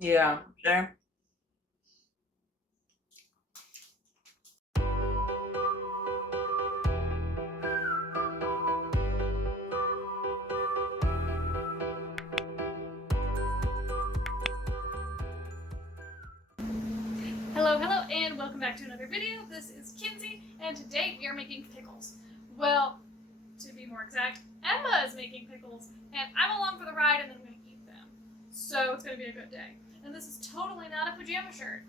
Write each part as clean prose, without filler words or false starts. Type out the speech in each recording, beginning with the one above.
Yeah, sure. Hello, and welcome back to another video. This is Kinsey, and today we are making pickles. Well, to be more exact, Emma is making pickles, and I'm along for the ride, and then I'm going to eat them. So it's going to be a good day. And this is totally not a pajama shirt.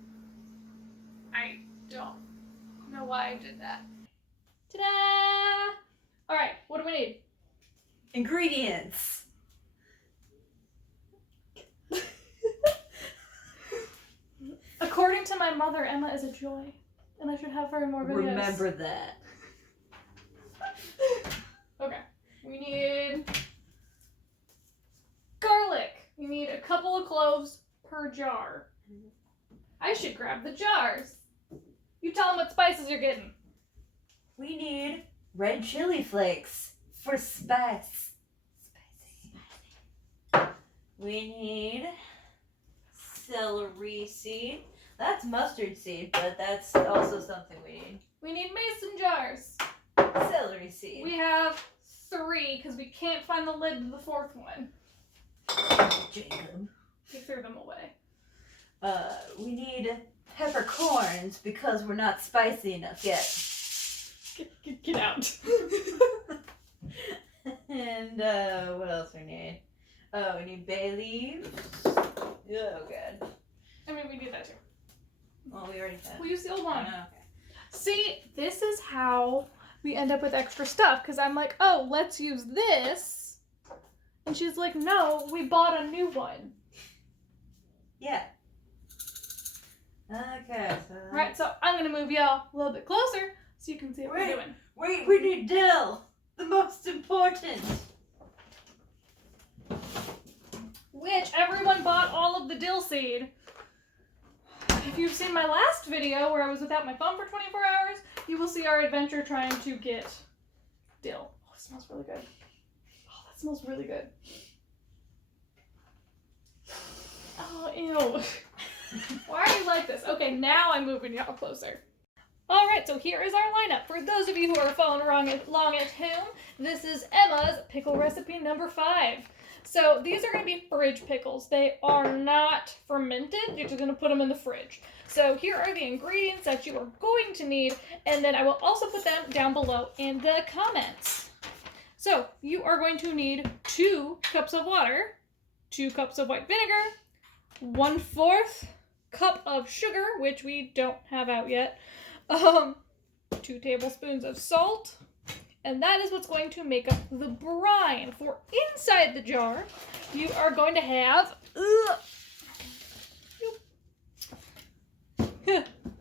I don't know why I did that. Ta-da! Alright, what do we need? Ingredients. According to my mother, Emma is a joy, and I should have her in more videos. Remember that. Okay, we need garlic. We need a couple of cloves per jar. I should grab the jars. You tell them what spices you're getting. We need red chili flakes for spice. Spicy. We need celery seed. That's mustard seed, but that's also something we need. We need mason jars. Celery seed. We have 3 because we can't find the lid to the 4th one. Jacob. We threw them away. We need peppercorns because we're not spicy enough yet. Get out. And what else we need? Oh, we need bay leaves. Oh god. I mean, we need that too. Well, we already had. We'll use the old one. Oh, okay. See, this is how we end up with extra stuff, because I'm like, oh, let's use this. And she's like, no, we bought a new one. Yeah. Okay, so... Alright, so I'm going to move y'all a little bit closer so you can see what we're doing. Wait, we need dill! The most important! Which everyone bought all of the dill seed. If you've seen my last video where I was without my phone for 24 hours, you will see our adventure trying to get dill. Oh, it smells really good. Oh, that smells really good. Oh, ew. Why are you like this? Okay, now I'm moving y'all closer. Alright, so here is our lineup. For those of you who are following along at home, this is Emma's pickle recipe number 5. So these are going to be fridge pickles. They are not fermented. You're just going to put them in the fridge. So here are the ingredients that you are going to need, and then I will also put them down below in the comments. So you are going to need 2 cups of water, 2 cups of white vinegar, 1/4 cup of sugar, which we don't have out yet, 2 tablespoons of salt, and that is what's going to make up the brine. For inside the jar, you are going to have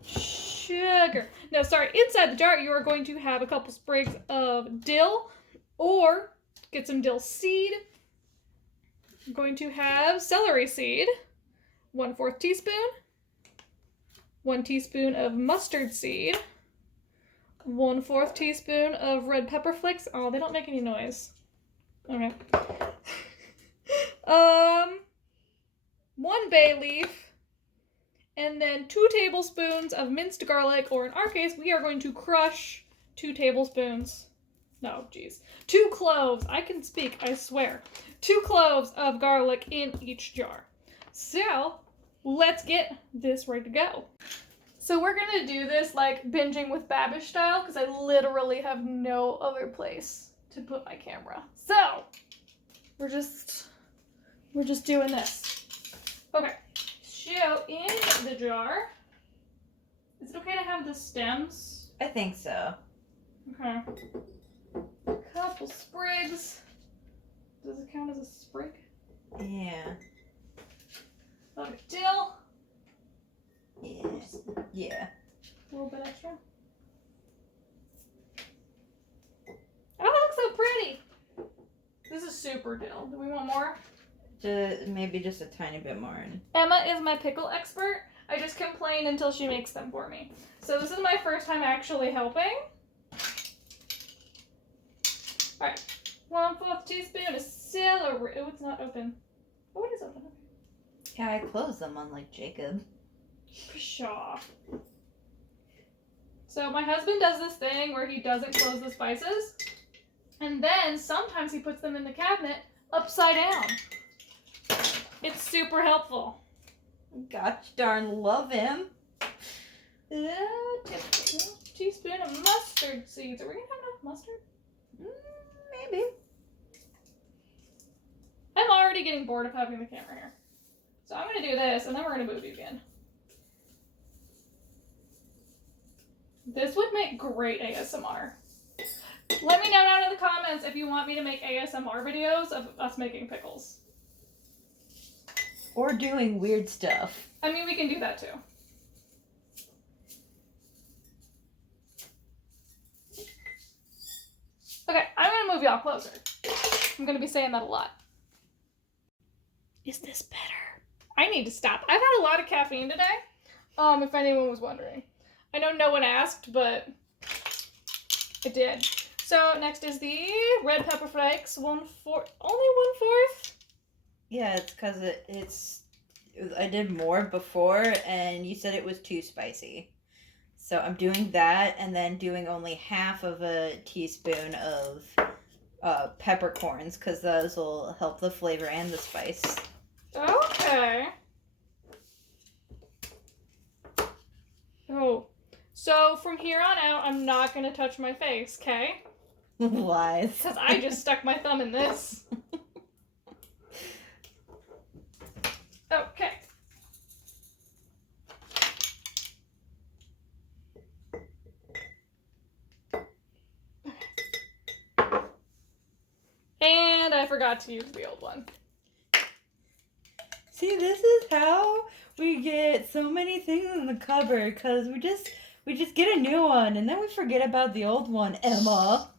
sugar. No, sorry, inside the jar, you are going to have a couple sprigs of dill, or get some dill seed. You're going to have celery seed, 1/4 teaspoon, 1 teaspoon of mustard seed, 1/4 teaspoon of red pepper flakes. Oh, they don't make any noise. Okay. 1 bay leaf, and then 2 tablespoons of minced garlic, or in our case, we are going to crush 2 tablespoons. No, geez. 2 cloves. I can speak, I swear. 2 cloves of garlic in each jar. So, let's get this ready to go. So we're going to do this like binging with Babish style, because I literally have no other place to put my camera. So, we're just doing this. Okay, so in the jar, is it okay to have the stems? I think so. Okay. A couple sprigs. Does it count as a sprig? Yeah. A lot of dill. Yeah. A little bit extra. Oh, it looks so pretty. This is super dill. Do we want more? Maybe just a tiny bit more. Emma is my pickle expert. I just complain until she makes them for me. So this is my first time actually helping. Alright. 1/4 teaspoon of celery. Oh, it's not open. Oh, it is open. Yeah, I close them unlike Jacob. Pshaw. So my husband does this thing where he doesn't close the spices, and then sometimes he puts them in the cabinet upside down. It's super helpful. Gosh darn love him. Teaspoon of mustard seeds. Are we gonna have enough mustard? Maybe. I'm already getting bored of having the camera here. So I'm gonna do this, and then we're gonna move you again. This would make great ASMR. Let me know down in the comments if you want me to make ASMR videos of us making pickles. Or doing weird stuff. I mean, we can do that too. Okay, I'm gonna move y'all closer. I'm gonna be saying that a lot. Is this better? I need to stop. I've had a lot of caffeine today, if anyone was wondering. I know no one asked, but I did. So next is the red pepper flakes, only 1/4. Yeah, it's because I did more before, and you said it was too spicy. So I'm doing that, and then doing only half of a teaspoon of peppercorns, because those will help the flavor and the spice. Okay. Oh, so from here on out, I'm not gonna touch my face, okay? Lies. Because I just stuck my thumb in this. Okay. And I forgot to use the old one. See, this is how we get so many things in the cupboard, because we just get a new one, and then we forget about the old one, Emma.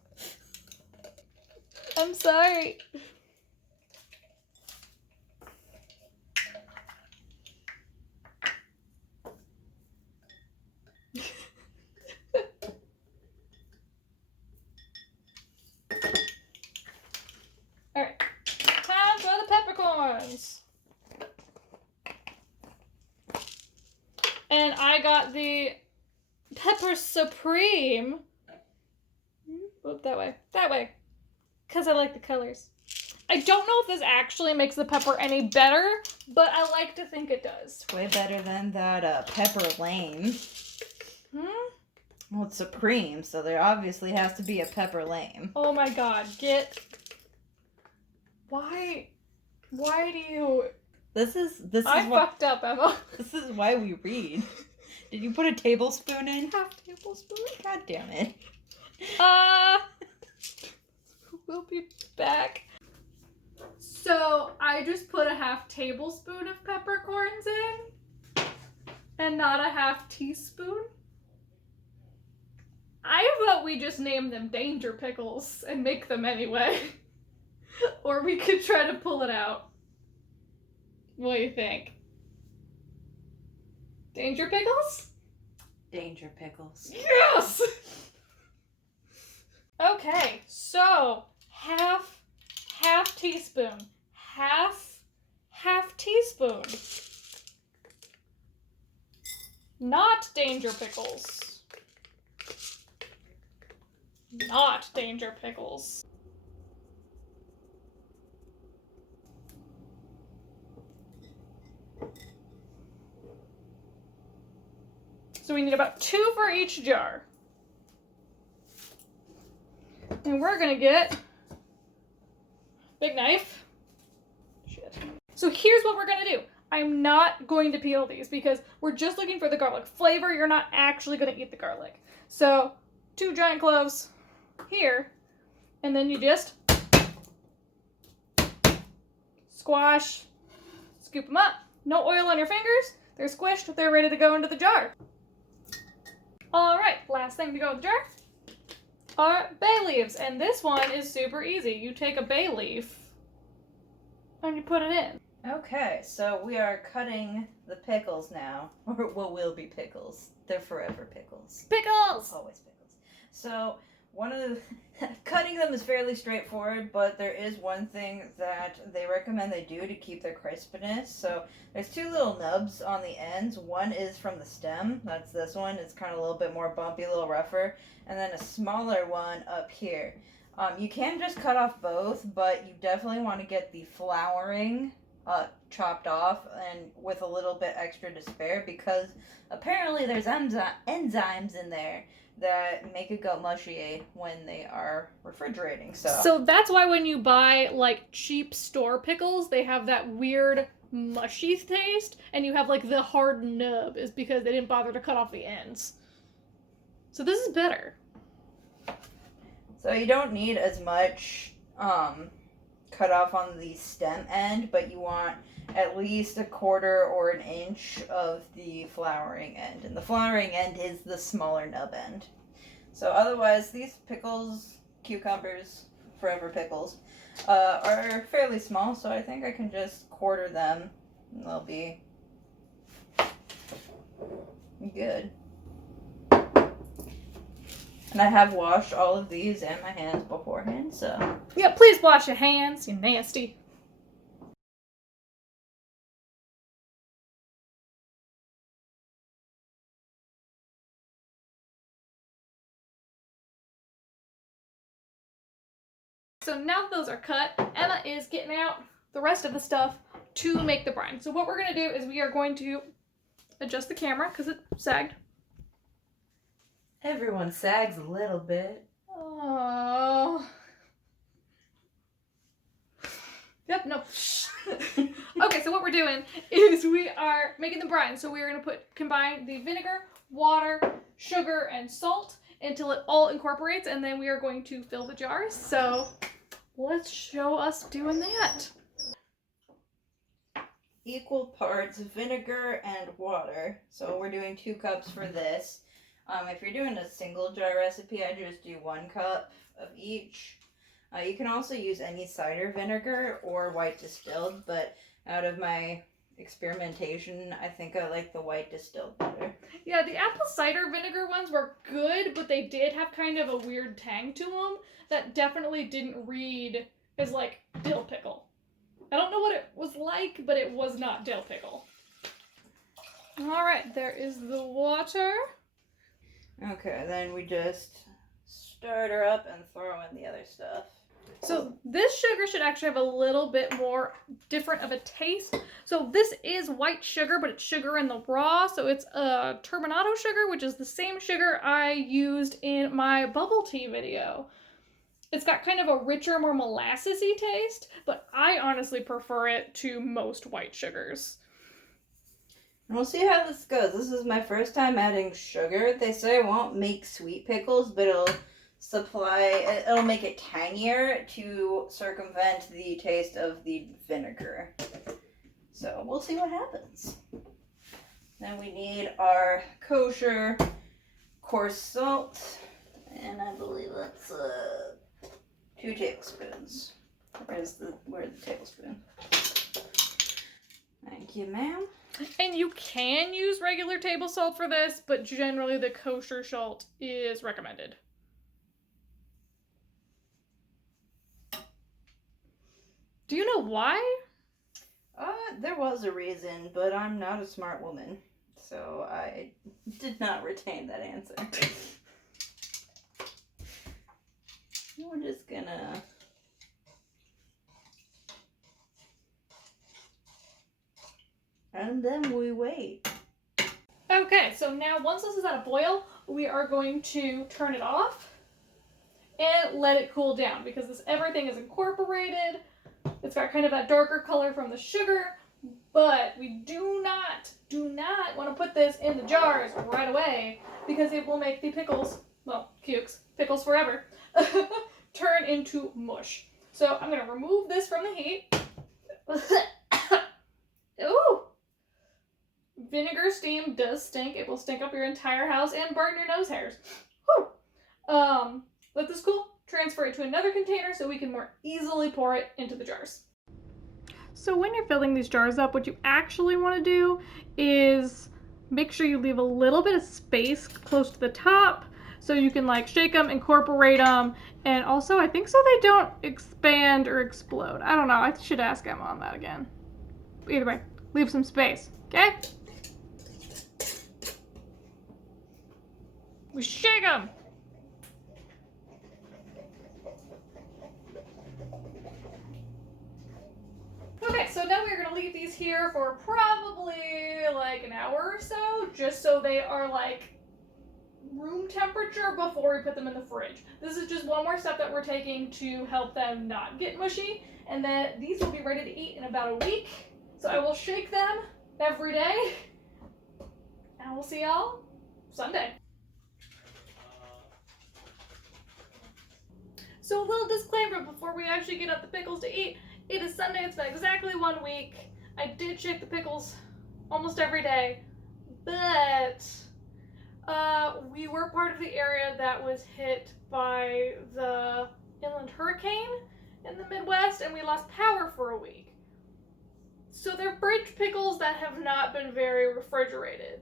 I'm sorry. Alright, time for the peppercorns. And I got the Pepper Supreme. Oop, that way. That way. Because I like the colors. I don't know if this actually makes the pepper any better, but I like to think it does. Way better than that Pepper Lane. Well, it's Supreme, so there obviously has to be a Pepper Lane. Oh my god, Why do you... This is I fucked up, Emma. This is why we read. Did you put a tablespoon in? Half tablespoon? God damn it. We'll be back. So, I just put a half tablespoon of peppercorns in, and not a half teaspoon. I thought we just name them Danger Pickles and make them anyway. Or we could try to pull it out. What do you think? Danger Pickles? Danger Pickles. Yes! Okay, so half teaspoon, half teaspoon. Not Danger Pickles. Not Danger Pickles. So we need about 2 for each jar. And we're gonna get big knife. Shit. So here's what we're gonna do. I'm not going to peel these because we're just looking for the garlic flavor. You're not actually gonna eat the garlic. So 2 giant cloves here, and then you just squash, scoop them up. No oil on your fingers. They're squished. They're ready to go into the jar. All right, last thing to go in the jar are bay leaves, and this one is super easy. You take a bay leaf and you put it in. Okay, so we are cutting the pickles now, or what will be pickles. They're forever pickles. Pickles! Always pickles. So one of the cutting them is fairly straightforward, but there is one thing that they recommend they do to keep their crispiness. So there's two little nubs on the ends. One is from the stem. That's this one. It's kind of a little bit more bumpy, a little rougher. And then a smaller one up here. You can just cut off both, but you definitely want to get the flowering chopped off and with a little bit extra to spare, because apparently there's enzymes in there that make it go mushy when they are refrigerating. So that's why when you buy like cheap store pickles, they have that weird mushy taste, and you have like the hard nub, is because they didn't bother to cut off the ends. So this is better. So you don't need as much cut off on the stem end, but you want at least a quarter or an inch of the flowering end. And the flowering end is the smaller nub end. So otherwise, these pickles, cucumbers, forever pickles, are fairly small. So I think I can just quarter them and they'll be good. And I have washed all of these and my hands beforehand, so. Yeah, please wash your hands, you nasty. So now that those are cut, Emma is getting out the rest of the stuff to make the brine. So what we're going to do is we are going to adjust the camera because it sagged. Everyone sags a little bit. Oh. Yep, no. Okay, so what we're doing is we are making the brine. So we are going to combine the vinegar, water, sugar, and salt until it all incorporates, and then we are going to fill the jars. So let's show us doing that. Equal parts vinegar and water. So we're doing 2 cups for this. If you're doing a single jar recipe, I just do 1 cup of each. You can also use any cider vinegar or white distilled, but out of my experimentation, I think I like the white distilled better. Yeah, the apple cider vinegar ones were good, but they did have kind of a weird tang to them that definitely didn't read as like dill pickle. I don't know what it was like, but it was not dill pickle. All right, there is the water. Okay, then we just stir her up and throw in the other stuff. So this sugar should actually have a little bit more different of a taste. So this is white sugar, but it's sugar in the raw. So it's a turbinado sugar, which is the same sugar I used in my bubble tea video. It's got kind of a richer, more molassesy taste, but I honestly prefer it to most white sugars. We'll see how this goes. This is my first time adding sugar. They say it won't make sweet pickles, but it'll make it tangier to circumvent the taste of the vinegar. So we'll see what happens. Then we need our kosher coarse salt, and I believe that's 2 tablespoons. Where's the tablespoon? Thank you, ma'am. And you can use regular table salt for this, but generally the kosher salt is recommended. Do you know why? There was a reason, but I'm not a smart woman, so I did not retain that answer. We're just gonna... And then we wait. Okay, so now once this is at a boil, we are going to turn it off and let it cool down because everything is incorporated. It's got kind of that darker color from the sugar, but we do not want to put this in the jars right away because it will make the pickles, well, pickles forever, turn into mush. So I'm going to remove this from the heat. Ooh! Vinegar steam does stink. It will stink up your entire house and burn your nose hairs. Whew. Let this cool. Transfer it to another container so we can more easily pour it into the jars. So when you're filling these jars up, what you actually want to do is make sure you leave a little bit of space close to the top so you can like shake them, incorporate them, and also I think so they don't expand or explode. I don't know. I should ask Emma on that again. Either way, leave some space, okay? We shake them. Okay, so now we're gonna leave these here for probably like an hour or so, just so they are like room temperature before we put them in the fridge. This is just one more step that we're taking to help them not get mushy, and then these will be ready to eat in about a week. So I will shake them every day, and we'll see y'all Sunday. So a little disclaimer before we actually get out the pickles to eat. It is Sunday, it's been exactly 1 week. I did shake the pickles almost every day, but we were part of the area that was hit by the inland hurricane in the Midwest, and we lost power for a week. So they're bridge pickles that have not been very refrigerated.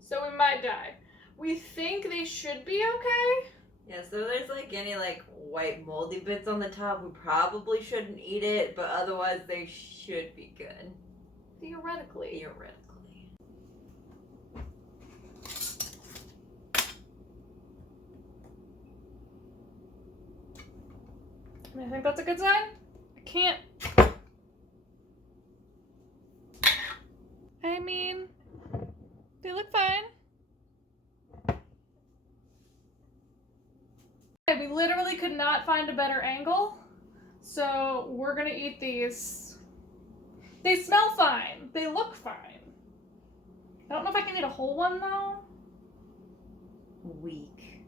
So we might die. We think they should be okay. Yeah, so there's like any like white moldy bits on the top, we probably shouldn't eat it, but otherwise they should be good. Theoretically. I think that's a good sign. I can't. I mean, they look fine. We literally could not find a better angle, so we're gonna eat these. They smell fine. They look fine. I don't know if I can eat a whole one though. Weak.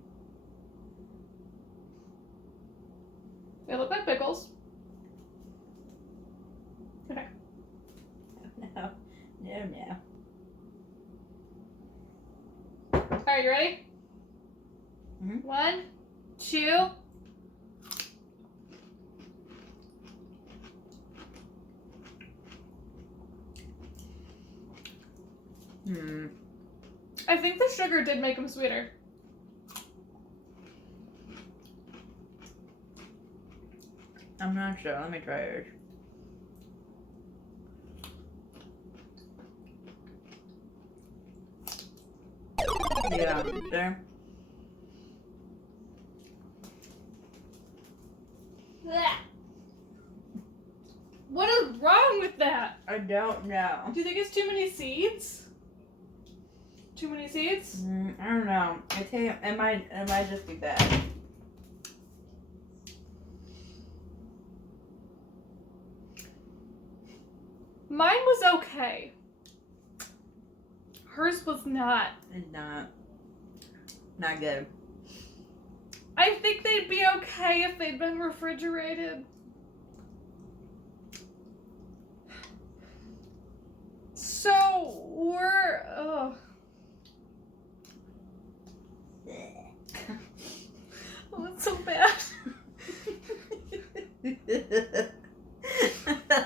They look like pickles. Okay. No. Alright, you ready? Mm-hmm. 1, 2. I think the sugar did make them sweeter. I'm not sure. Let me try yours. Yeah, there. What is wrong with that? I don't know. Do you think it's too many seeds? Too many seeds? I don't know. I think it might just be bad. Mine was okay. Hers was not. It's not good. I think they'd be okay if they'd been refrigerated. So we're oh, it's so bad.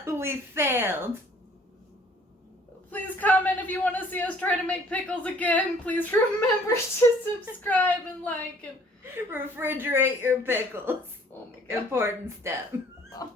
We failed. Please comment if you want to see us try to make pickles again. Please remember to subscribe and like and Refrigerate your pickles. oh my god. Important step. Oh.